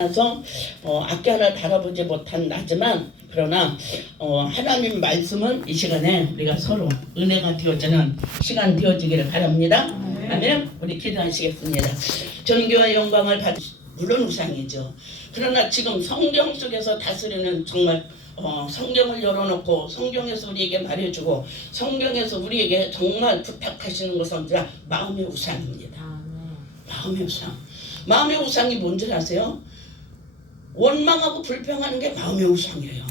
그래서 악기 하나 바라보지 못한 나지만 그러나 하나님 말씀은 이 시간에 우리가 서로 은혜가 되어지는 시간 되어지기를 바랍니다. 아멘. 우리 기도하시겠습니다. 존귀와 영광을 받으 물론 우상이죠. 그러나 지금 성경 속에서 다스리는 정말 성경을 열어놓고 성경에서 우리에게 말해주고 성경에서 우리에게 정말 부탁하시는 것은 마음의 우상입니다. 마음의 우상. 마음의 우상이 뭔지 아세요? 원망하고 불평하는 게 마음의 우상이에요.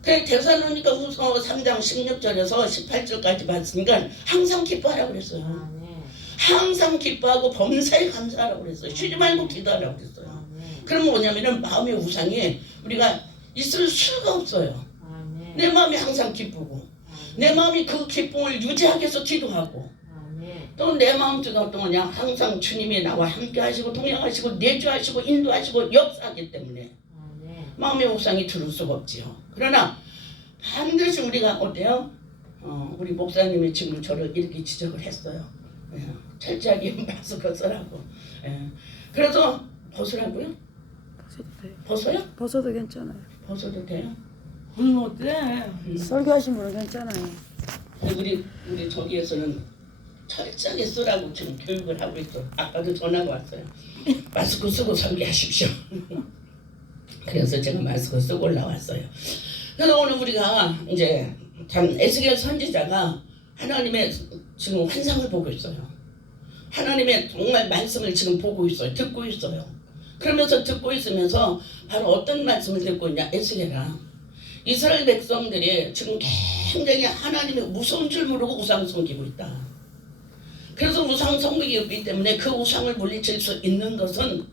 그래 데살로니가후서 3장 16절에서 18절까지 봤으니까 항상 기뻐하라고 그랬어요. 항상 기뻐하고 범사에 감사하라고 그랬어요. 쉬지 말고 기도하라고 그랬어요. 그러면 뭐냐면은 마음의 우상이 우리가 있을 수가 없어요. 내 마음이 항상 기쁘고 내 마음이 그 기쁨을 유지하기 위해서 기도하고 또 내 마음 속에 뭐냐 항상 주님이 나와 함께 하시고 동행하시고 내주하시고 인도하시고 역사하기 때문에 마음의 우상이 들을 수가 없지요. 그러나 반드시 우리가 어때요? 우리 목사님이 지금 저를 이렇게 지적을 했어요. 철저하게 마스크 쓰라고. 그래서 벗으라고요? 벗어도 돼요. 벗어요? 벗어도 괜찮아요. 벗어도 돼요? 어때? 설교하신 분은 괜찮아요. 우리 저기에서는 철저하게 쓰라고 지금 교육을 하고 있어. 아까도 전화가 왔어요. 마스크 쓰고 설교하십시오. 그래서 제가 마스크 쓰고 올라왔어요. 그래서 오늘 우리가 이제 참 에스겔 선지자가 하나님의 지금 환상을 보고 있어요. 하나님의 정말 말씀을 지금 보고 있어요. 듣고 있어요. 그러면서 듣고 있으면서 바로 어떤 말씀을 듣고 있냐? 에스겔아, 이스라엘 백성들이 지금 굉장히 하나님의 무서운 줄 모르고 우상 섬기고 있다. 그래서 우상 섬기기 때문에 그 우상을 물리칠 수 있는 것은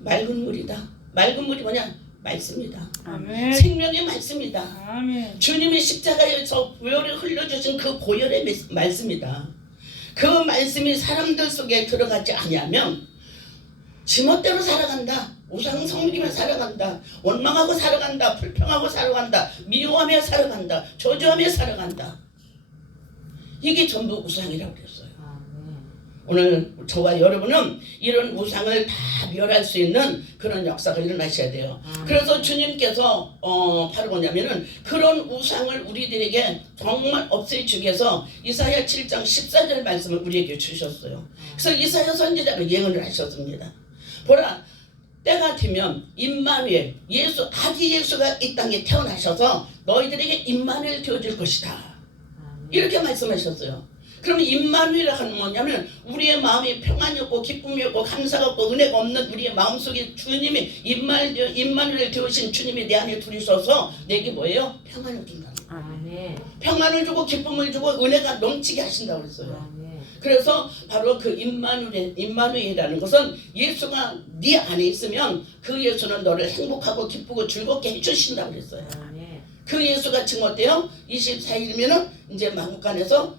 맑은 물이다. 맑은 물이 뭐냐? 말씀이다. 아멘. 생명의 말씀이다. 아멘. 주님이 십자가에서 보혈을 흘려주신 그 보혈의 말씀이다. 그 말씀이 사람들 속에 들어가지 아니하면 지멋대로 살아간다. 우상 섬기며 살아간다. 원망하고 살아간다. 불평하고 살아간다. 미워하며 살아간다. 저주하며 살아간다. 이게 전부 우상이라고 그랬어요. 오늘 저와 여러분은 이런 우상을 다 멸할 수 있는 그런 역사가 일어나셔야 돼요. 그래서 주님께서 바로 뭐냐면은 그런 우상을 우리들에게 정말 없애주기 위해서 이사야 7장 14절 말씀을 우리에게 주셨어요. 그래서 이사야 선지자가 예언을 하셨습니다. 보라, 때가 되면 임마누엘, 예수, 아기 예수가 이 땅에 태어나셔서 너희들에게 임마누엘 되어줄 것이다. 이렇게 말씀하셨어요. 그러면 임마누엘이라 하는 뭐냐면 우리의 마음이 평안이 없고 기쁨이 없고 감사가 없고 은혜가 없는 우리의 마음속에 주님이 임마누엘 되오신 주님이 내 안에 들이셔서 내게 뭐예요? 평안을 준다. 평안을 주고 기쁨을 주고 은혜가 넘치게 하신다고 그랬어요. 그래서 바로 그 임마누엘이라는 것은 예수가 네 안에 있으면 그 예수는 너를 행복하고 기쁘고 즐겁게 해주신다고 그랬어요. 그 예수가 지금 어때요? 24일이면은 이제 마국간에서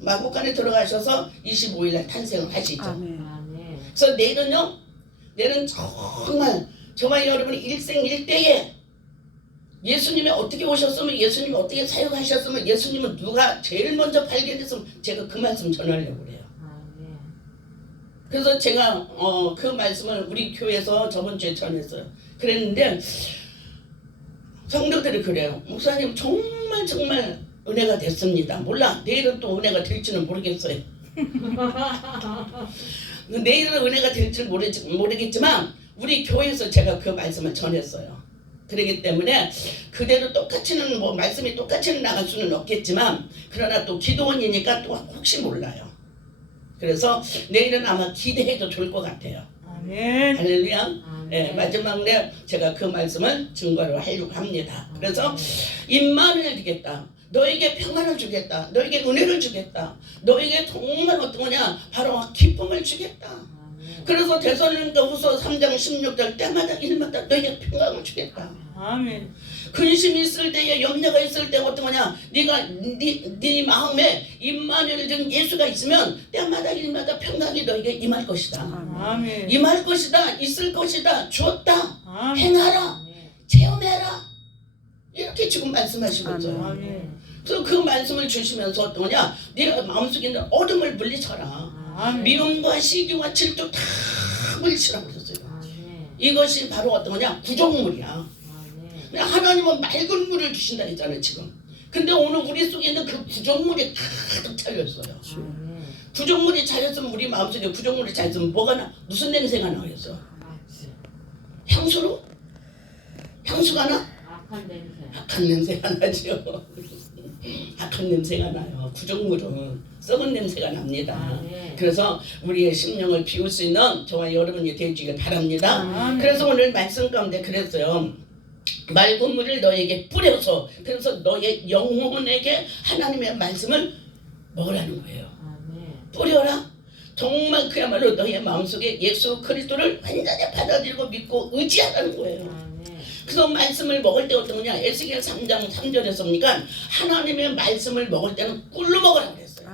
마국간에 들어가셔서 25일날 탄생을 하시죠. 그래서 내일은 정말 저와 여러분이 일생일대에 예수님이 어떻게 오셨으면 예수님이 어떻게 사역하셨으면 예수님은 누가 제일 먼저 발견했으면 제가 그 말씀 전하려고 그래요. 그래서 제가 그 말씀을 우리 교회에서 저번 주에 전했어요. 그랬는데 성도들이 그래요. 목사님 정말 은혜가 됐습니다. 몰라. 내일은 또 은혜가 될지는 모르겠어요. 내일은 은혜가 될지는 모르겠지만 우리 교회에서 제가 그 말씀을 전했어요. 그렇기 때문에 그대로 똑같이는 말씀이 똑같이는 나갈 수는 없겠지만 그러나 또 기도원이니까 또 혹시 몰라요. 그래서 내일은 아마 기대해도 좋을 것 같아요. 아멘. 할렐루야. 네, 마지막에 제가 그 말씀을 증거로 하려고 합니다. 그래서 임마누엘 되겠다. 너에게 평안을 주겠다. 너에게 은혜를 주겠다. 너에게 정말 어떤 거냐? 바로 기쁨을 주겠다. 그래서 데살로니가후서 3장 16절 때마다 일마다 너에게 평강을 주겠다. 아멘. 근심이 있을 때에 염려가 있을 때 어떤 거냐? 네 마음에 임마누엘 등 예수가 있으면 때마다 일마다 평강이 너에게 임할 것이다. 아멘. 임할 것이다. 있을 것이다. 주었다. 아멘. 행하라. 체험해라. 이렇게 지금 말씀하시고 있어요. 아멘. 그래서 그 말씀을 주시면서 어떤 거냐? 네가 마음속에 있는 어둠을 물리쳐라. 아멘. 미움과 시기와 질투 다 물리치라고 그랬어요. 이것이 바로 어떤 거냐? 구정물이야. 그냥 하나님은 맑은 물을 주신다 했잖아요 지금. 근데 오늘 우리 속에 있는 그 구정물이 가득 차였어요. 구정물이 차였으면 우리 마음속에 구정물이 차였으면 뭐가 나? 무슨 냄새가 나겠어? 향수로? 향수가 나? 악한 냄새가 나죠. 악한 냄새가 나요. 구정물은 썩은 냄새가 납니다. 그래서 우리의 심령을 비울 수 있는 저와 여러분이 되어주길 바랍니다. 그래서 오늘 말씀 가운데 그랬어요. 맑은 물을 너에게 뿌려서, 그래서 너의 영혼에게 하나님의 말씀을 먹으라는 거예요. 뿌려라. 정말 그야말로 너의 마음속에 예수 그리스도를 완전히 받아들이고 믿고 의지하라는 거예요. 그래서 말씀을 먹을 때 어떤 거냐? 에스겔 3장 3절에 보니까 하나님의 말씀을 먹을 때는 꿀로 먹으라고 그랬어요.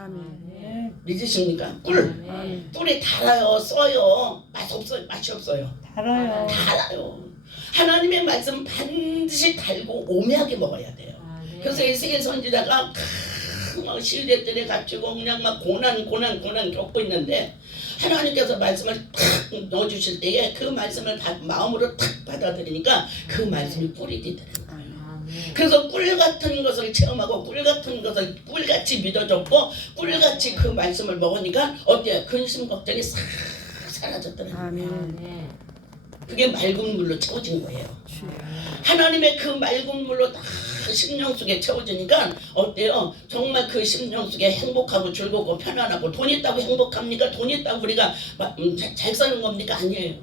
믿으십니까? 꿀. 꿀이 달아요, 써요. 맛이 없어요. 달아요. 하나님의 말씀 반드시 달고 오묘하게 먹어야 돼요. 그래서 에스겔 선지자가 막 시대들에 갇히고 그냥 막 고난 겪고 있는데 하나님께서 말씀을 탁 넣어주실 때에 그 말씀을 마음으로 탁 받아들이니까 그 말씀이 꿀이 되더라고요. 그래서 꿀 같은 것을 체험하고 꿀 같은 것을 꿀같이 믿어줬고 꿀같이 그 말씀을 먹으니까 어때요? 근심 걱정이 싹 사라졌더라고요. 그게 맑은 물로 채워진 거예요. 하나님의 그 맑은 물로 다 심령 속에 채워지니까 어때요? 정말 그 심령 속에 행복하고 즐겁고 편안하고 돈 있다고 행복합니까? 돈 있다고 우리가 잘 사는 겁니까? 아니에요.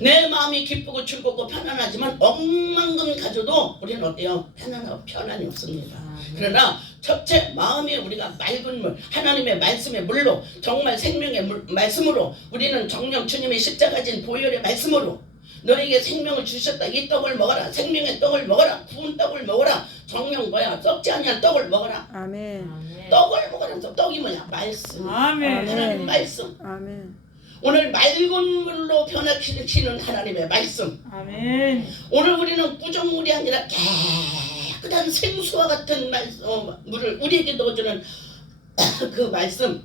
내 마음이 기쁘고 즐겁고 편안하지만 억만금 가져도 우리는 어때요? 편안이 없습니다. 그러나 첫째 마음이 우리가 맑은 물, 하나님의 말씀의 물로 정말 생명의 말씀으로 우리는 정령 주님의 십자가 진 보혈의 말씀으로 너에게 생명을 주셨다. 이 떡을 먹어라. 생명의 떡을 먹어라. 구운 떡을 먹어라. 정령 뭐야? 썩지 아니한 떡을 먹어라. 아멘. 떡을 먹어라. 떡이 뭐야? 말씀. 하나님 말씀. 아멘. 오늘 맑은 물로 변화시키는 하나님의 말씀. 오늘 우리는 부정물이 아니라 깨끗한 생수와 같은 물을 우리에게 넣어주는 그 말씀.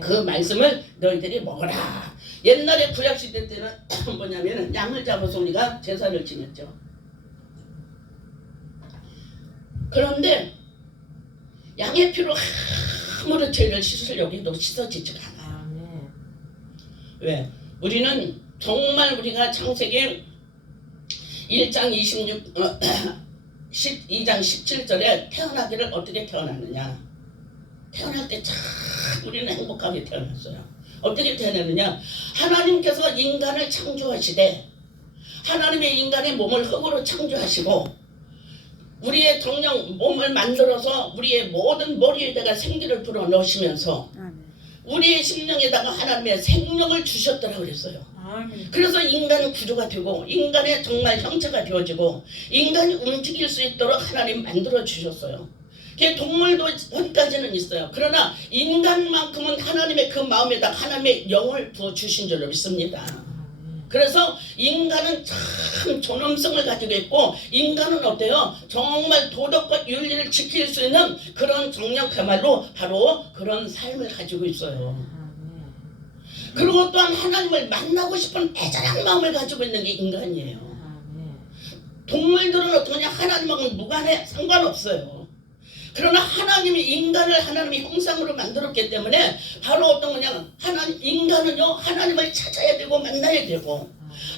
그 말씀을 너희들이 먹어라. 옛날에 구약시대 때는 뭐냐면 양을 잡아서 우리가 제사를 지냈죠. 그런데 양의 피로 아무런 죄를 씻으려고 해도 씻어지지가 않아요. 왜? 우리는 정말 우리가 창세기 1장 12장 17절에 태어나기를 어떻게 태어났느냐. 태어날 때 참 우리는 행복하게 태어났어요. 어떻게 태어났느냐? 하나님께서 인간을 창조하시되 하나님의 인간의 몸을 흙으로 창조하시고 우리의 정령 몸을 만들어서 우리의 모든 머리에다가 생기를 불어 넣으시면서 우리의 심령에다가 하나님의 생명을 주셨더라 그랬어요. 그래서 인간 구조가 되고 인간의 정말 형체가 되어지고 인간이 움직일 수 있도록 하나님 만들어 주셨어요. 동물도 현까지는 있어요. 그러나 인간만큼은 하나님의 그 마음에다 하나님의 영을 부어주신 줄로 믿습니다. 그래서 인간은 참 존엄성을 가지고 있고 인간은 어때요? 정말 도덕과 윤리를 지킬 수 있는 그런 정력야말로 바로 그런 삶을 가지고 있어요. 그리고 또한 하나님을 만나고 싶은 애절한 마음을 가지고 있는 게 인간이에요. 동물들은 어떠냐? 하나님하고는 무관해 상관없어요. 그러나 하나님이 인간을 하나님의 형상으로 만들었기 때문에 바로 어떤 거냐? 인간은요 하나님을 찾아야 되고 만나야 되고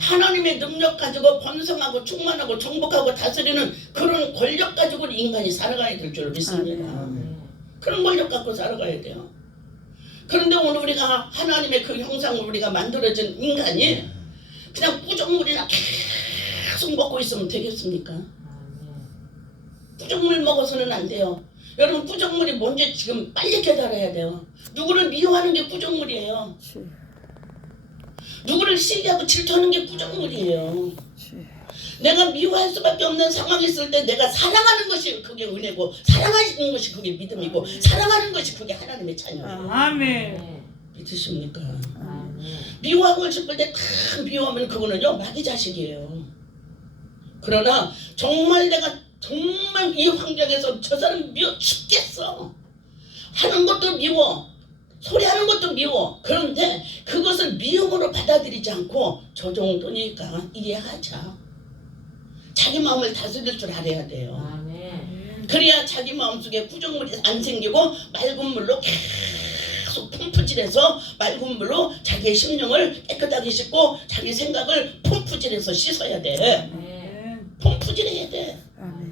하나님의 능력 가지고 번성하고 충만하고 정복하고 다스리는 그런 권력 가지고 인간이 살아가야 될 줄 믿습니다. 그런 권력 갖고 살아가야 돼요. 그런데 오늘 우리가 하나님의 그 형상으로 우리가 만들어진 인간이 그냥 부정물이나 계속 먹고 있으면 되겠습니까? 부정물 먹어서는 안 돼요. 여러분 부정물이 뭔지 지금 빨리 깨달아야 돼요. 누구를 미워하는 게 부정물이에요. 누구를 시기하고 질투하는 게 부정물이에요. 내가 미워할 수밖에 없는 상황이 있을 때 내가 사랑하는 것이 그게 은혜고 사랑하는 것이 그게 믿음이고 사랑하는 것이 그게 하나님의 자녀예요. 아멘. 믿으십니까? 미워하고 싶을 때 다 미워하면 그거는요 마귀 자식이에요. 그러나 정말 내가 정말 이 환경에서 저 사람 미워 죽겠어 하는 것도 미워 소리하는 것도 미워. 그런데 그것을 미움으로 받아들이지 않고 저 정도니까 이해하자. 자기 마음을 다스릴 줄 알아야 돼요. 아멘. 그래야 자기 마음속에 구정물이 안 생기고 맑은 물로 계속 펌프질해서 맑은 물로 자기의 심령을 깨끗하게 씻고 자기 생각을 펌프질해서 씻어야 돼. 아멘. 펌프질해야 돼. 아멘.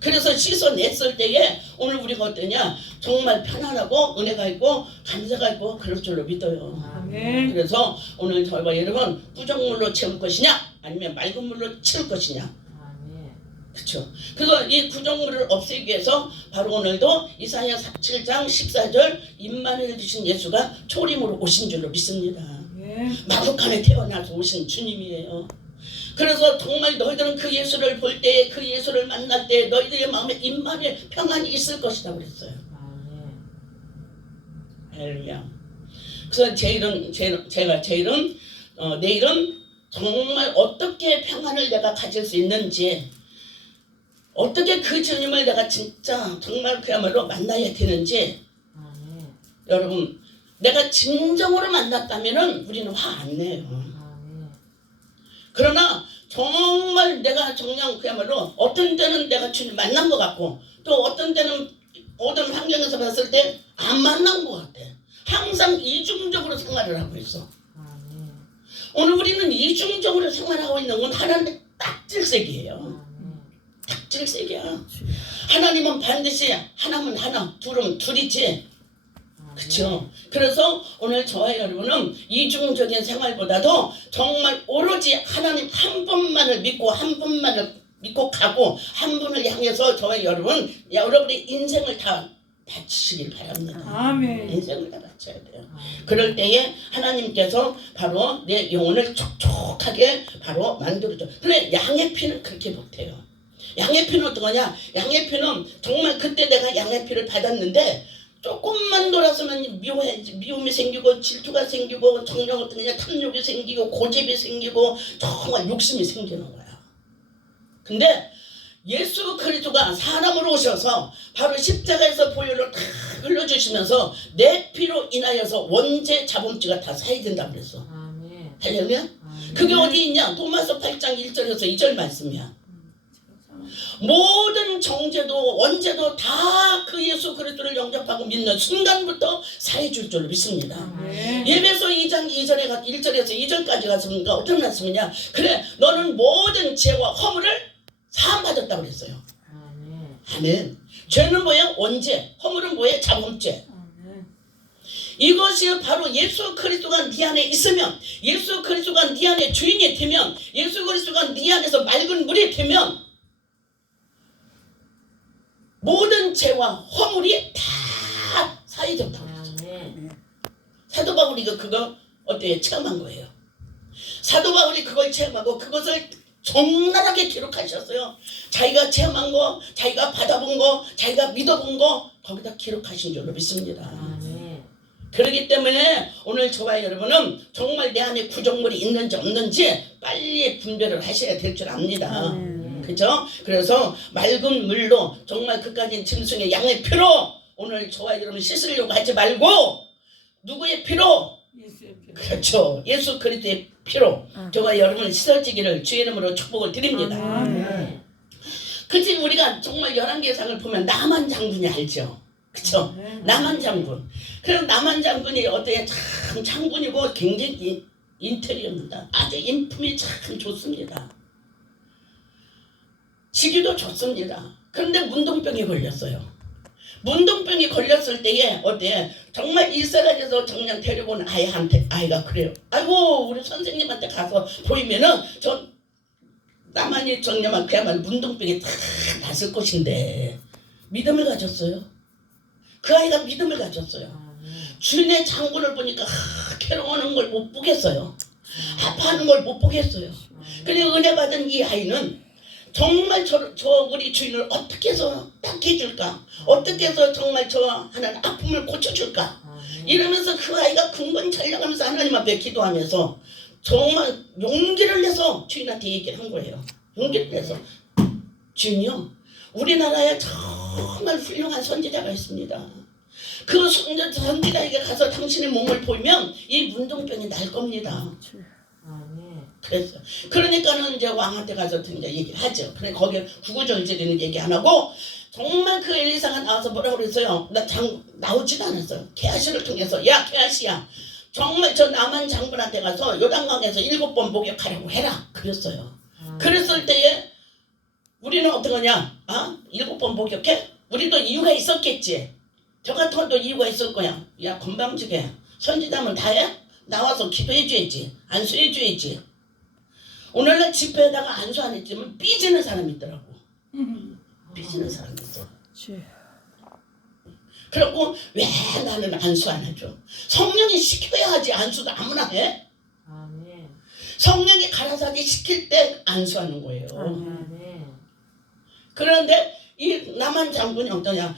그래서 씻어냈을 때에 오늘 우리가 어떠냐? 정말 편안하고 은혜가 있고 감사가 있고 그럴 줄로 믿어요. 아멘. 그래서 오늘 저와 여러분 부정물로 채울 것이냐 아니면 맑은 물로 채울 것이냐. 아멘. 그렇죠. 그래서 이 구정물을 없애기 위해서 바로 오늘도 이사야 7장 14절 임마누엘 주신 예수가 초림으로 오신 줄로 믿습니다. 아멘. 마국간에 태어나서 오신 주님이에요. 그래서 정말 너희들은 그 예수를 볼 때, 그 예수를 만날 때 너희들의 마음에 임마누엘 평안이 있을 것이다 그랬어요. 아멘. 할렐루야. 그래서 내일은 정말 어떻게 평안을 내가 가질 수 있는지, 어떻게 그 주님을 내가 진짜 정말 그야말로 만나야 되는지. 아멘. 여러분, 내가 진정으로 만났다면은 우리는 화 안 내요. 아멘. 그러나 정말 내가 정녕 그야말로 어떤 때는 내가 주님 만난 것 같고 또 어떤 때는 어떤 환경에서 봤을 때 안 만난 것 같아. 항상 이중적으로 생활을 하고 있어. 아멘. 오늘 우리는 이중적으로 생활하고 있는 건 하나님의 딱질색이에요. 아멘. 딱질색이야. 하나님은 반드시 하나면 하나, 둘은 둘이지. 그렇죠. 그래서 오늘 저와 여러분은 이중적인 생활보다도 정말 오로지 하나님 한 분만을 믿고 한 분만을 믿고 가고 한 분을 향해서 저와 여러분의 인생을 다 바치시길 바랍니다. 아멘. 인생을 다 바쳐야 돼요. 그럴 때에 하나님께서 바로 내 영혼을 촉촉하게 바로 만들어줘. 근데 양의 피는 그렇게 못해요. 양의 피는 어떠냐? 양의 피는 정말 그때 내가 양의 피를 받았는데 조금만 돌아서면 미움이 생기고 질투가 생기고 정령 어떤 그냥 탐욕이 생기고 고집이 생기고 정말 욕심이 생기는 거야. 근데 예수 그리스도가 사람으로 오셔서 바로 십자가에서 보혈을 다 흘려주시면서 내 피로 인하여서 원죄 자범죄가 다 사해진다고 그랬어. 아멘. 할렐루야? 아멘. 그게 어디 있냐? 도마서 8장 1절에서 2절 말씀이야. 모든 정죄도 원죄도 다 그 예수 그리스도를 영접하고 믿는 순간부터 사해줄 줄로 믿습니다. 아멘. 예배소 2장 1절에서 2절까지 갔으니까 어떤 말씀이냐? 그래 너는 모든 죄와 허물을 사함받았다고 그랬어요. 아멘. 아멘. 죄는 뭐야? 원죄. 허물은 뭐야? 자범죄. 아멘. 이것이 바로 예수 그리스도가 네 안에 있으면, 예수 그리스도가 네 안에 주인이 되면, 예수 그리스도가 네 안에서 맑은 물이 되면 모든 죄와 허물이 다 사해졌다고 그랬어요. 아멘. 사도 바울이 그거 어때요? 체험한 거예요. 사도 바울이 그걸 체험하고 그것을 적나라하게 기록하셨어요. 자기가 체험한 거, 자기가 받아본 거, 자기가 믿어본 거 거기다 기록하신 줄로 믿습니다. 아멘. 그렇기 때문에 오늘 저와 여러분은 정말 내 안에 구정물이 있는지 없는지 빨리 분별을 하셔야 될 줄 압니다. 그죠? 그래서 맑은 물로 정말 그까진 짐승의 양의 피로 오늘 저와 여러분 씻으려고 하지 말고 누구의 피로? 예수의 피. 그렇죠. 예수 그리스도의 피로 저와 여러분 씻어지기를 주의 이름으로 축복을 드립니다. 아멘. 그치 우리가 정말 11개상을 보면 나만 장군이 알죠. 그쵸? 나만 장군. 그럼 나만 장군이 어때요? 참 장군이고 굉장히 인테리어입니다. 아주 인품이 참 좋습니다. 지기도 좋습니다. 그런데 문둥병이 걸렸어요. 문둥병이 걸렸을 때에 어때? 정말 일사라에서 정량 데리고 온 아이가 그래요. 아이고 우리 선생님한테 가서 보이면은 저 나만이 정령만 그야말로 문둥병이 다 났을 것인데 믿음을 가졌어요. 그 아이가 믿음을 가졌어요. 아멘. 주인의 장군을 보니까 괴로워하는 걸 못 보겠어요. 아파하는 걸 못 보겠어요. 그래 은혜 받은 이 아이는 정말 저 우리 주인을 어떻게 해서 딱 해줄까? 어떻게 해서 정말 저 하나님 아픔을 고쳐줄까? 아멘. 이러면서 그 아이가 근건 잘나가면서 하나님 앞에 기도하면서 정말 용기를 내서 주인한테 얘기를 한 거예요. 용기를 내서 주인이요 우리나라에 정말 훌륭한 선지자가 있습니다. 그 선지자에게 가서 당신의 몸을 보이면 이 문둥병이 날 겁니다. 아멘. 그랬어. 그러니까는 이제 왕한테 가서 이제 얘기를 하죠. 근데 거기에 구구절절이는 얘기 안 하고 정말 그 엘리사가 나와서 뭐라고 그랬어요? 나오지도 않았어요. 게하시를 통해서 야 게하시야 정말 저 남한 장군한테 가서 요단강에서 7번 목욕하라고 해라 그랬어요. 그랬을 때에 우리는 어떡하냐? 7번 목욕해? 우리도 이유가 있었겠지. 저 같은 것도 이유가 있을 거야. 야 건방지게 선지자면 다 해? 나와서 기도해줘야지. 안수해줘야지. 오늘날 집회에다가 안수 안 했지만 삐지는 사람이 있더라고. 삐지는 사람이 있어. 그리고 왜 나는 안수 안 하죠? 성령이 시켜야 하지 안수도 아무나 해? 아멘. 성령이 가라사기 시킬 때 안수하는 거예요. 아멘. 그런데 이 남한 장군이 어떠냐?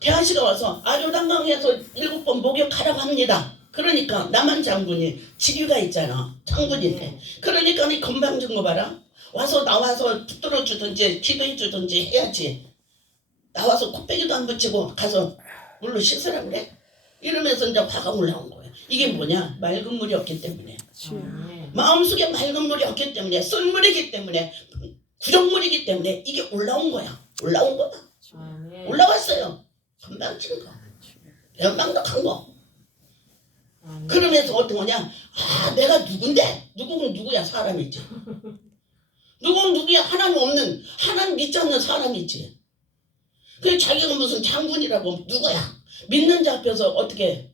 대한씨가 와서 요단강에서 7번 목욕하라고 합니다. 그러니까 남한 장군이 지류가 있잖아. 장군인데. 그러니까 이 건방진 거 봐라. 나와서 붙들어 주든지 기도해 주든지 해야지. 나와서 코빼기도 안 붙이고 가서 물로 씻으라 그래. 이러면서 이제 화가 올라온 거야. 이게 뭐냐? 맑은 물이 없기 때문에. 아멘. 마음속에 맑은 물이 없기 때문에 쓴물이기 때문에 구정물이기 때문에 이게 올라온 거야. 올라온 거야. 아멘. 올라왔어요. 건방진 거. 연방덕한 거. 아멘. 그러면서 어떤 거냐? 내가 누군데? 누구는 누구야? 사람이지. 누구는 누구야? 하나님 없는, 하나님 믿지 않는 사람이지. 그 자기가 무슨 장군이라고 누구야? 믿는 자 앞에서 어떻게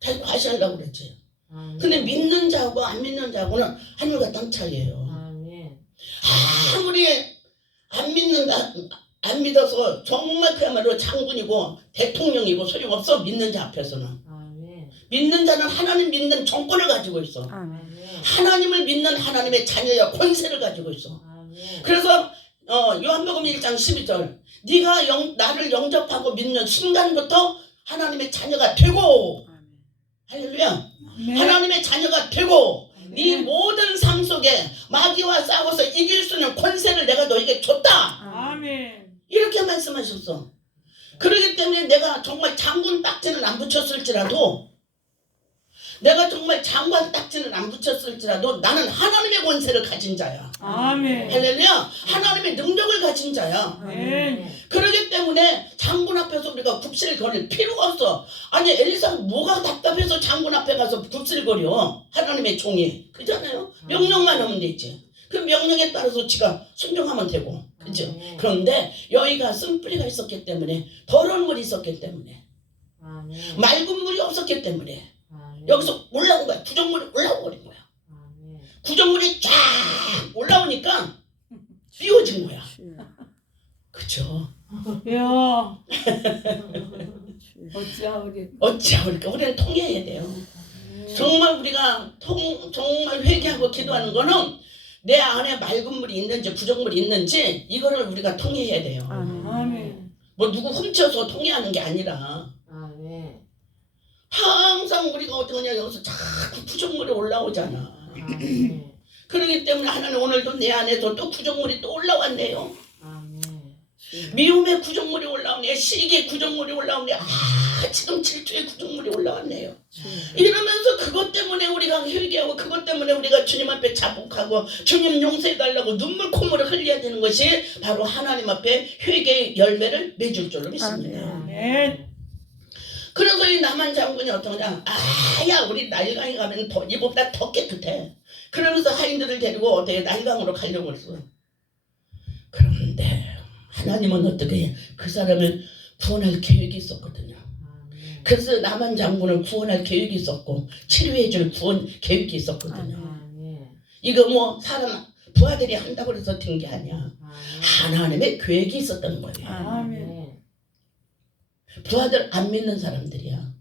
자기 과시하려고 그랬지. 아멘. 근데 믿는 자하고 안 믿는 자하고는 하늘과 땅 차이예요. 아멘. 아무리 안 믿어서 정말 그야말로 장군이고 대통령이고 소용없어. 믿는 자 앞에서는. 아멘. 믿는 자는 하나님 믿는 정권을 가지고 있어. 아멘. 하나님을 믿는 하나님의 자녀야 권세를 가지고 있어. 아멘. 그래서 요한복음 1장 12절 네가 나를 영접하고 믿는 순간부터 하나님의 자녀가 되고 할렐루야. 하나님의 자녀가 되고 네 모든 삶 속에 마귀와 싸워서 이길 수 있는 권세를 내가 너에게 줬다. 아멘. 이렇게 말씀하셨어. 그렇기 때문에 내가 정말 장군 딱지는 안 붙였을지라도 내가 정말 장관 딱지는 안 붙였을지라도 나는 하나님의 권세를 가진 자야. 아멘. 할렐루야. 하나님의 능력을 가진 자야. 아멘. 그렇기 때문에 장군 앞에서 우리가 굽실거릴 필요가 없어. 아니 엘리사가 뭐가 답답해서 장군 앞에 가서 굽실거려. 하나님의 종이. 그잖아요. 명령만 하면 되지. 그 명령에 따라서 지가 순종하면 되고. 그죠? 그런데 여기가 쓴뿌리가 있었기 때문에 더러운 물이 있었기 때문에 아멘. 맑은 물이 없었기 때문에 아멘. 여기서 올라온 거야. 구정물이 올라오고 버린 거야. 아멘. 구정물이 쫙 올라오니까 띄워진 거야. 그쵸? 야. 어찌하오리. 어찌하오니까 우리는 통해야 돼요. 정말 우리가 정말 회개하고 기도하는 거는 내 안에 맑은 물이 있는지 구정물이 있는지 이거를 우리가 통해야 돼요. 아멘. 뭐 누구 훔쳐서 통해하는 게 아니라 아멘. 항상 우리가 어떠냐 여기서 자꾸 구정물이 올라오잖아. 아멘. 그렇기 때문에 하나님 오늘도 내 안에서 또 구정물이 또 올라왔네요. 아멘. 미움의 구정물이 올라오네요. 시기의 구정물이 올라오네요. 지금 질투의 구정물이 올라왔네요. 이러면서 그것 때문에 우리가 회개하고 그것 때문에 우리가 주님 앞에 자복하고 주님 용서해달라고 눈물 콧물을 흘려야 되는 것이 바로 하나님 앞에 회개의 열매를 맺을 줄로 믿습니다. 아멘. 그래서 이 남한 장군이 어떠냐? 야 우리 나일강에 가면 이보다 더 깨끗해. 그러면서 하인들을 데리고 어떻게 나일강으로 가려고 했어. 그런데 하나님은 어떻게 해? 그 사람을 구원할 계획이 있었거든요. 그래서 남한 장군을 구원할 계획이 있었고 치료해줄 구원 계획이 있었거든요. 아멘. 이거 뭐 사람 부하들이 한다고 해서 된 게 아니야. 하나님의 계획이 있었던 거예요. 아멘. 부하들 안 믿는 사람들이야.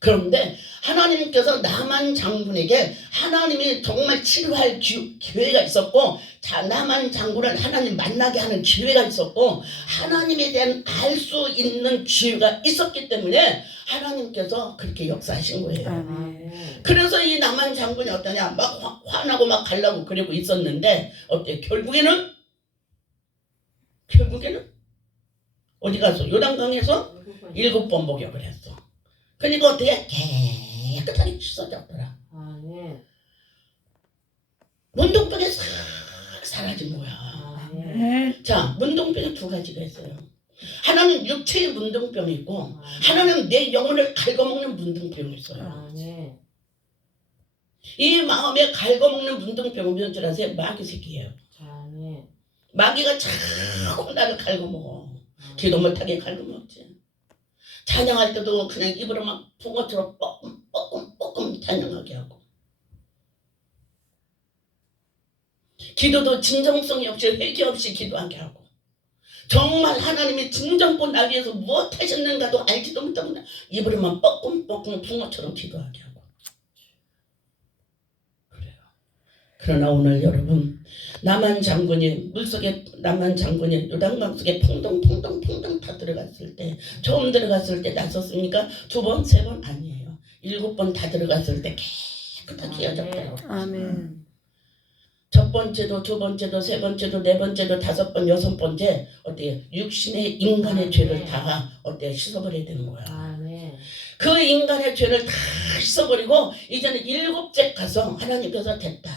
그런데 하나님께서 남한 장군에게 하나님이 정말 치료할 기회가 있었고 남한 장군을 하나님 만나게 하는 기회가 있었고 하나님에 대한 알 수 있는 기회가 있었기 때문에 하나님께서 그렇게 역사하신 거예요. 아멘. 그래서 이 남한 장군이 어떠냐 막 화나고 막 가려고 그러고 있었는데 어때 결국에는 어디 가서 요단강에서 7번 목욕을 했어. 그러니까 어떻게 깨끗하게 씻어졌더라. 아멘. 문둥병이 싹 사라진 거야. 아멘. 아멘. 자, 문둥병이 두 가지가 있어요. 하나는 육체의 문둥병이 있고 하나는 내 영혼을 갉아먹는 문둥병이 있어요. 아멘. 이 마음에 갉아먹는 문둥병은 뭔 줄 아세요? 마귀 새끼예요. 아멘. 마귀가 자꾸 나를 갉아먹어. 기도 못하게 갉아먹지. 찬양할 때도 그냥 입으로 막 붕어처럼 뻐끔뻐끔 찬양하게 하고, 기도도 진정성이 없이 회개 없이 기도하게 하고, 정말 하나님이 진정껏 날 위해서 무엇 하셨는가도 알지도 못하고 입으로만 뻐끔뻐끔 붕어처럼 기도하게 하고 그래요. 그러나 오늘 여러분, 남한 장군이 물속에, 남한 장군이 요단강 속에 퐁덩 다 들어갔을 때, 처음 들어갔을 때 나섰습니까? 2번, 3번 아니에요. 7번 다 들어갔을 때 깨끗하게 헤어졌더라고요. 아멘. 첫 번째도, 두 번째도, 세 번째도, 네 번째도, 5번, 6번째 어때요? 육신의 인간의 죄를 다 어때요? 씻어버려야 되는 거야. 아멘. 그 인간의 죄를 다 씻어버리고 이제는 7째 가서 하나님께서 됐다.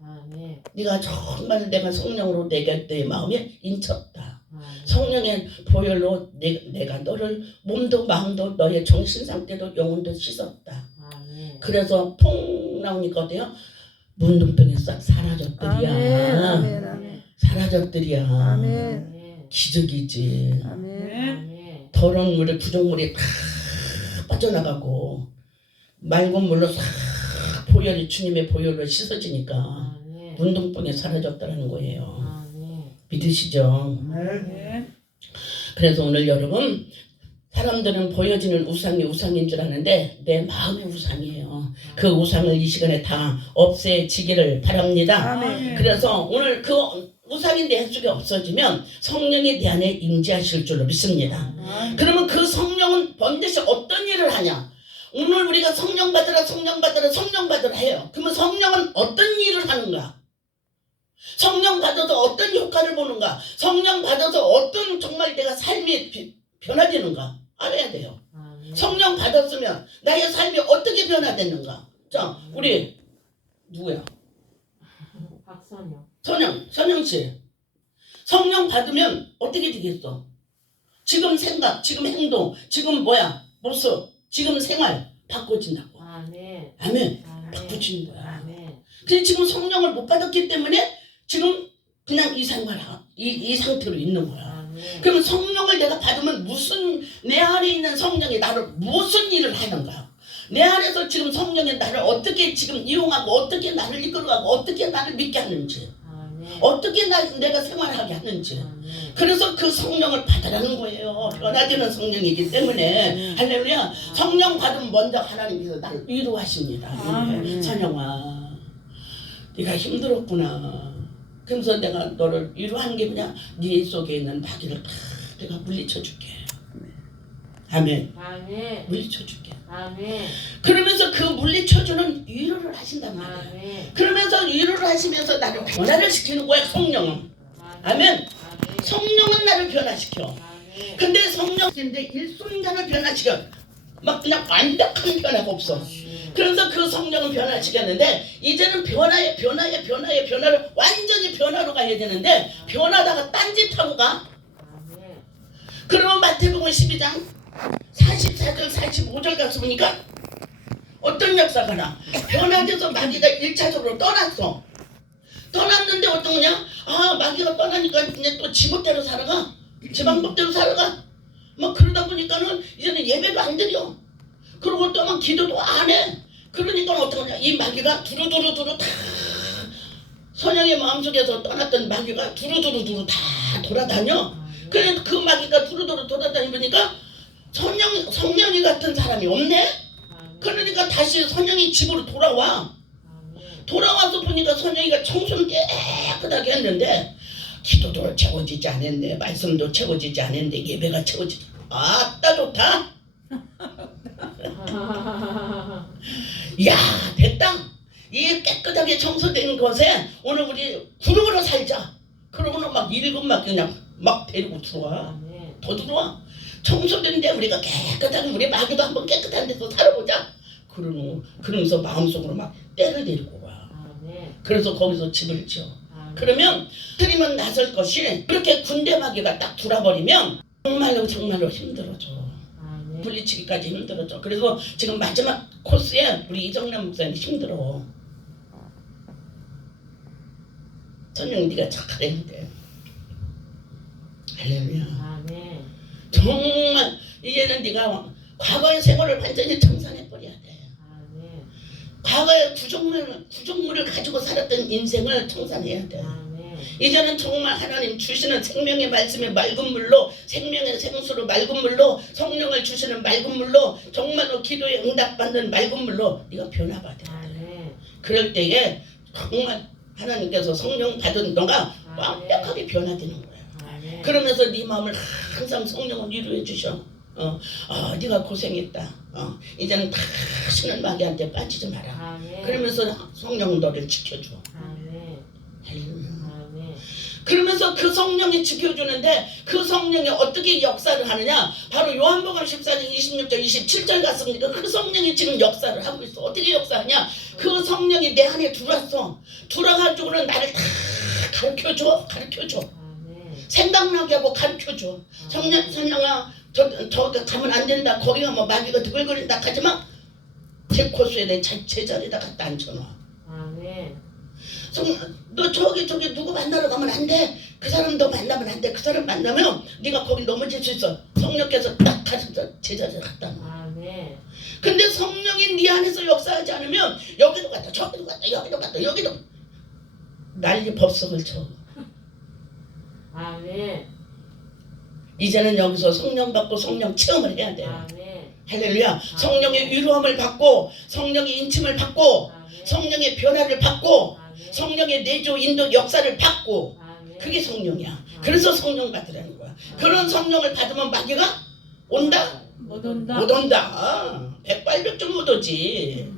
아멘. 네가 정말 내가 성령으로 내 마음에 인쳤다. 아멘. 성령의 보혈로 내가 너를 몸도 마음도 너의 정신 상태도 영혼도 씻었다. 아멘. 그래서 퐁 나오니까 어때요? 문둥병이 싹 사라졌더리야. 아멘. 아멘. 사라졌더리야. 아멘. 아멘. 기적이지. 아멘. 아멘. 더러운 물에 부정물이 다 빠져나가고 맑은 물로 싹 보혈이 주님의 보혈로 씻어지니까 아멘. 문둥병이 사라졌다는 거예요. 아멘. 믿으시죠? 아멘. 그래서 오늘 여러분, 사람들은 보여지는 우상이 우상인 줄 아는데 내 마음의 우상이에요. 그 우상을 이 시간에 다 없애지기를 바랍니다. 아멘. 그래서 오늘 그 우상이 내 속에 없어지면 성령이 내 안에 임재하실 줄로 믿습니다. 그러면 그 성령은 반드시 어떤 일을 하냐? 오늘 우리가 성령 받으라 성령 받으라 성령 받으라 해요. 그러면 성령은 어떤 일을 하는가? 성령 받아서 어떤 효과를 보는가? 성령 받아서 어떤 정말 내가 삶이 변화되는가? 알아야 돼요. 아멘. 성령 받았으면 나의 삶이 어떻게 변화됐는가? 자, 우리 누구야? 박선영. 선영 씨. 성령 받으면 어떻게 되겠어? 지금 생각, 지금 행동, 지금 모습, 지금 생활 바꿔진다고. 아멘. 아멘. 아멘. 바꾸시는 거야. 아멘. 근데 지금 성령을 못 받았기 때문에 지금 그냥 이 생활하, 이 상태로 있는 거야. 아멘. 그럼 성령을 내가 받으면 내 안에 있는 성령이 나를 무슨 일을 하는가? 내 안에서 지금 성령이 나를 어떻게 지금 이용하고 어떻게 나를 이끌어가고 어떻게 나를 믿게 하는지, 아멘. 어떻게 내가 생활하게 하는지. 아멘. 그래서 그 성령을 받으라는 거예요. 변화되는 성령이기 때문에. 할렐루야. 성령 받으면 먼저 하나님께서 나를 위로하십니다. 아멘. 선영아, 네가 힘들었구나. 그래서 내가 너를 위로하는 게 뭐냐? 네 속에 있는 마귀를 다 내가 물리쳐줄게. 아멘. 아멘. 물리쳐줄게. 아멘. 그러면서 그 물리쳐주는 위로를 하신단 말이야. 아멘. 그러면서 위로를 하시면서 나를 변화를 시키는 거야, 성령은. 아멘. 성령은 나를 변화시켜. 아멘. 근데 성령인데 일순간을 변화시켜. 막 그냥 완벽한 변화가 없어. 그래서 그 성령은 변화시켰는데 이제는 변화를 완전히 변화로 가야 되는데 변하다가 딴짓하고 가. 아멘. 그러면 마태복음 12장 44절 45절 가서 보니까 어떤 역사가 나. 변화돼서 마귀가 1차적으로 떠났어. 떠났는데 어떤 거냐? 아, 마귀가 떠나니까 이제 또 지멋대로 살아가. 지 방법대로 살아가. 막 그러다 보니까는 이제는 예배도 안 드려. 그러고 또 막 기도도 안 해. 그러니까 어떤 거냐? 이 마귀가 두루두루 다 선영의 마음속에서 떠났던 마귀가 두루두루 다 돌아다녀. 그래 그 마귀가 두루두루 돌아다니니까 성령이 같은 사람이 없네. 그러니까 다시 선영이 집으로 돌아와. 돌아와서 보니까 선영이가 청소는 깨끗하게 했는데 기도도 채워지지 않았네. 말씀도 채워지지 않았는데 예배가 채워지지. 아따 좋다. 야 됐다. 이 깨끗하게 청소된 것에 오늘 우리 구름으로 살자. 그러고는 막 일곱 막 그냥 막 데리고 들어와. 아멘. 더 들어와. 청소년인데 우리가 깨끗하게 우리 마귀도 한번 깨끗한 데서 살아보자. 그러면서 마음속으로 막 때를 데리고 와. 아멘. 그래서 거기서 집을 지어. 아멘. 그러면 틀리면 나설 것이 그렇게 군대 마귀가 딱 돌아버리면 정말로 힘들어져. 아멘. 물리치기까지 힘들어져. 그래서 지금 마지막 코스에 우리 이정남 목사님 힘들어. 선영 네가 착하랬는데. 할렐루야. 아멘. 정말 이제는 네가 과거의 생활을 완전히 청산해버려야 돼. 아멘. 과거의 구족물을 가지고 살았던 인생을 청산해야 돼. 아멘. 이제는 정말 하나님 주시는 생명의 말씀의 맑은 물로 생명의 생수로 맑은 물로 성령을 주시는 맑은 물로 정말로 기도에 응답받는 맑은 물로 네가 변화받아야 돼. 아멘. 그럴 때에 정말 하나님께서 성령 받은 너가 완벽하게 변화되는 거야. 아멘. 그러면서 네 마음을 항상 성령을 위로해 주셔. 네가 고생했다. 이제는 다시는 마귀한테 빠지지 마라. 아멘. 그러면서 성령 너를 지켜줘. 아멘. 할렐루야. 아멘. 그러면서 그 성령이 지켜주는데 그 성령이 어떻게 역사를 하느냐? 바로 요한복음 14장 26절 27절 같습니다. 그 성령이 지금 역사를 하고 있어. 어떻게 역사하냐? 그 성령이 내 안에 들어왔어. 들어가지고는 나를 다 가르쳐줘. 아멘. 생각나게 하고 가르쳐줘. 성령아 저 가면 안 된다. 거기가 뭐 마귀가 드글거린다 하지마. 제 코스에 내 제자리에다 갖다 앉혀놔. 아멘. 너 저기 누구 만나러 가면 안 돼. 그 사람 너 만나면 안 돼. 그 사람 만나면 네가 거기 넘어질 수 있어. 성령께서 딱 가서 제자리에 갖다 놔. 아멘. 근데 성령이 네 안에서 역사하지 않으면 여기도 갔다 저기도 갔다 여기도 갔다 여기도 난리 법석을 쳐. 아멘. 이제는 여기서 성령 받고 성령 체험을 해야 돼요. 아멘. 할렐루야. 성령의 위로함을 받고 성령의 인침을 받고 아멘. 성령의 변화를 받고 아멘. 성령의 내조 인도 역사를 받고 아멘. 그게 성령이야. 그래서 성령 받으라는 거야. 그런 성령을 받으면 마귀가 온다? 못 온다. 못 온다. 백발백중 못 오지.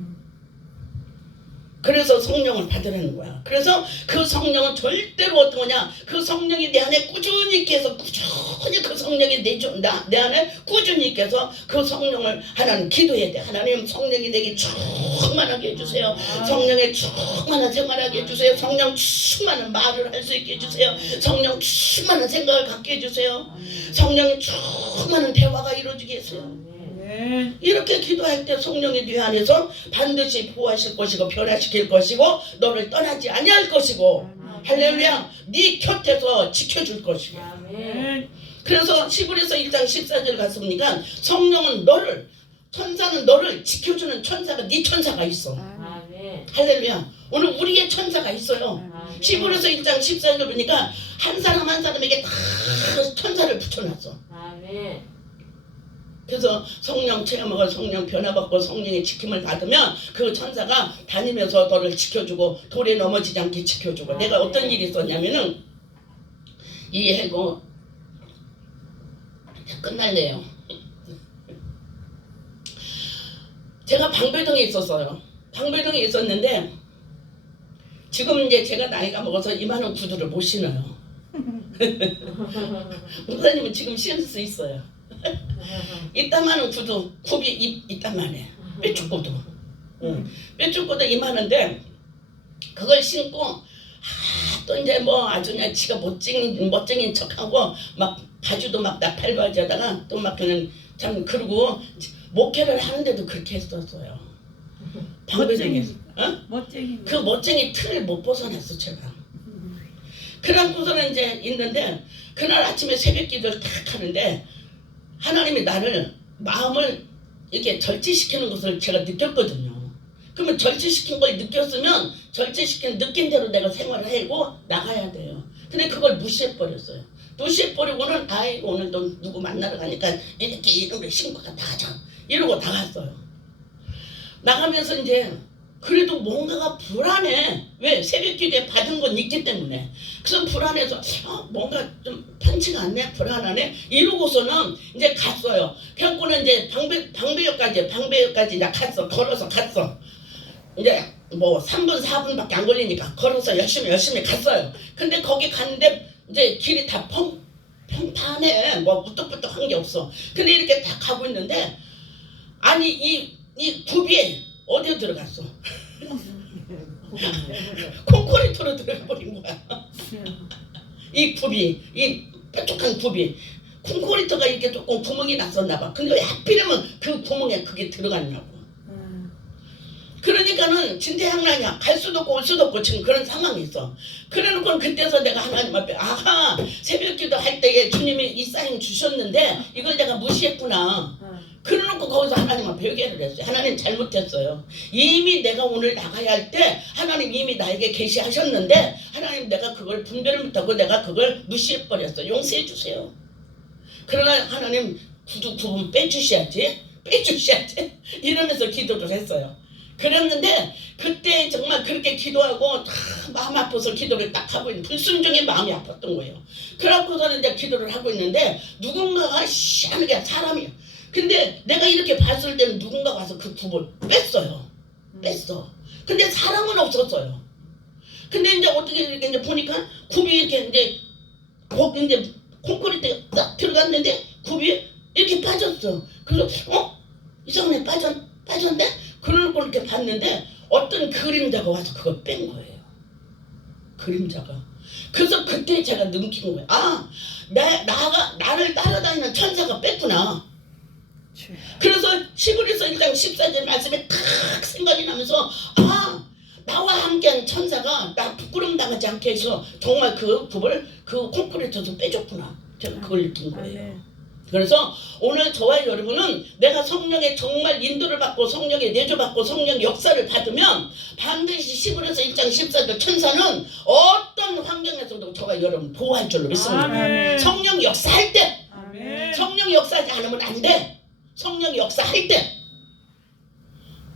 그래서 성령을 받으라는 거야. 그래서 그 성령은 절대로 어떤 거냐? 그 성령이 내 안에 꾸준히 있게 꾸준히 그 성령이 내 안에 꾸준히 있게 그 성령을 하나님 기도해야 돼. 하나님 성령이 내게 충만하게 해주세요. 성령의 충만한 생활하게 해주세요. 성령 충만한 말을 할 수 있게 해주세요. 성령 충만한 생각을 갖게 해주세요. 성령의 충만한 대화가 이루어지게 해주세요. 아멘. 이렇게 기도할 때 성령이 네 안에서 반드시 보호하실 것이고 변화시킬 것이고 너를 떠나지 아니할 것이고 할렐루야 네 곁에서 지켜줄 것이고. 아멘. 그래서 시브리서 1장 14절 갔습니까? 성령은 너를 천사는 너를 지켜주는 천사가 네 천사가 있어. 아멘. 할렐루야. 오늘 우리의 천사가 있어요. 아멘. 시브리서 1장 14절 보니까 한 사람 한 사람에게 다 천사를 붙여놨어. 아멘. 그래서 성령 체험하고 성령 변화받고 성령의 지킴을 받으면 그 천사가 다니면서 너를 지켜주고 돌에 넘어지지 않게 지켜주고. 내가 어떤 일이 있었냐면은 이 해고 끝날래요. 제가 방배동에 있었어요. 방배동에 있었는데 지금 이제 제가 나이가 먹어서 이만한 구두를 못 신어요. 목사님은 지금 신을 수 있어요. 이따만한 구두, 굽이 이따만해. 뾰족구두. 뾰족구두 이만한데 그걸 신고 또 이제 뭐 아주 그냥 지가 멋쟁인 척하고 막 바지도 막 나팔바지에다가 또 막 그냥 참 그러고 목회를 하는데도 그렇게 했었어요. 방배동에서. 멋쟁이. 그 멋쟁이 틀을 못 벗어났어 제가. 그러고서는 이제 있는데 그날 아침에 새벽 기도를 탁 하는데 하나님이 나를 마음을 이렇게 절제시키는 것을 제가 느꼈거든요. 그러면 절제시킨 걸 느꼈으면 절제시킨 느낀 대로 내가 생활을 하고 나가야 돼요. 근데 그걸 무시해버렸어요. 무시해버리고는 아이 오늘도 누구 만나러 가니까 이렇게 이름을 신고가 나가자 이러고 나갔어요. 나가면서 이제 그래도 뭔가가 불안해. 왜? 새벽 기도에 받은 건 있기 때문에. 그래서 불안해서 뭔가 좀 편치가 않네, 불안하네 이러고서는 이제 갔어요. 그래갖고는 이제 방배역까지 이제 갔어. 걸어서 갔어. 이제 뭐 3분 4분밖에 안 걸리니까 걸어서 열심히 갔어요. 근데 거기 갔는데 이제 길이 다 평탄해. 뭐 무뚝부뚝한 게 없어. 근데 이렇게 딱 가고 있는데 아니 이 굽이 어디로 들어갔어? 콘크리트로 들어가 버린 거야. 이 굽이 이 뾰족한 굽이 콘크리트가 이렇게 조금 구멍이 났었나 봐. 근데 왜 하필이면 그 구멍에 그게 들어갔냐고. 그러니까는 진퇴양난이야. 갈 수도 없고 올 수도 없고 지금 그런 상황이 있어. 그래놓고 그때서 내가 하나님 앞에 아하 새벽기도 할 때에 주님이 이 사인 주셨는데 이걸 내가 무시했구나. 그래놓고 거기서 하나님 앞에 회개를 했어요. 하나님 잘못했어요. 이미 내가 오늘 나가야 할 때 하나님 이미 나에게 계시하셨는데 하나님 내가 그걸 분별을 못하고 내가 그걸 무시해버렸어. 용서해 주세요. 그러나 하나님 구분 빼주셔야지 이러면서 기도를 했어요. 그랬는데 그때 정말 그렇게 기도하고 다 마음 아파서 기도를 딱 하고 있는 불순종의 마음이 아팠던 거예요. 그래갖고서는 이제 기도를 하고 있는데 누군가가 희한하게 사람이야. 근데 내가 이렇게 봤을 때는 누군가 와서 그 굽을 뺐어. 근데 사람은 없었어요. 근데 이제 어떻게 이렇게 이제 보니까 굽이 이렇게 이제 거기 이제 콘크리트가 딱 들어갔는데 굽이 이렇게 빠졌어. 그래서 이상하네 빠졌네? 그러고 이렇게 봤는데 어떤 그림자가 와서 그걸 뺀 거예요. 그림자가. 그래서 그때 제가 느낀 거예요. 아, 나를 따라다니는 천사가 뺐구나. 그래서 시브리서 1장 14절 말씀에 탁 생각이 나면서 아, 나와 함께한 천사가 나 부끄럼 당하지 않게 해서 정말 그 굽을 그 콘크리트에서 빼줬구나. 제가 그걸 느낀 거예요. 그래서 오늘 저와 여러분은 내가 성령의 정말 인도를 받고 성령의 내조받고 성령 역사를 받으면 반드시 시브리서 1장 14절 천사는 어떤 환경에서도 저와 여러분 보호할 줄로 믿습니다. 아멘. 성령 역사할 때 아멘. 성령 역사하지 않으면 안 돼. 성령 역사할 때.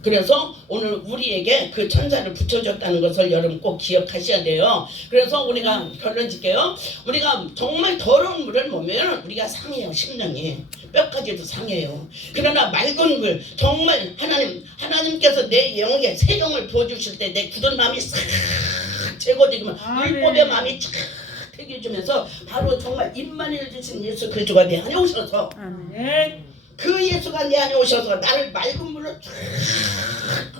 그래서 오늘 우리에게 그 천사를 붙여줬다는 것을 여러분 꼭 기억하셔야 돼요. 그래서 우리가 결론 짓게요. 우리가 정말 더러운 물을 먹으면 우리가 상해요. 심령이 뼈까지도 상해요. 그러나 맑은 물 정말 하나님께서 내 영에 새 영을 부어주실 때 내 굳은 마음이 싹 제거되면 율법의 마음이 쫙 새겨주면서 바로 정말 임마누엘 주신 예수 그리스도가 내 안에 오셔서 아멘. 그 예수가 내 안에 오셔서 나를 맑은 물로 쫙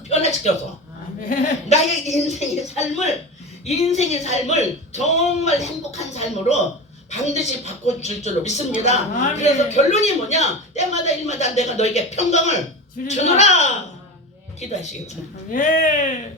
변화시켜서 아멘. 나의 인생의 삶을 정말 행복한 삶으로 반드시 바꿔줄 줄로 믿습니다. 아멘. 그래서 결론이 뭐냐? 때마다 일마다 내가 너에게 평강을 주노라. 아멘. 기도하시겠습니다. 아멘.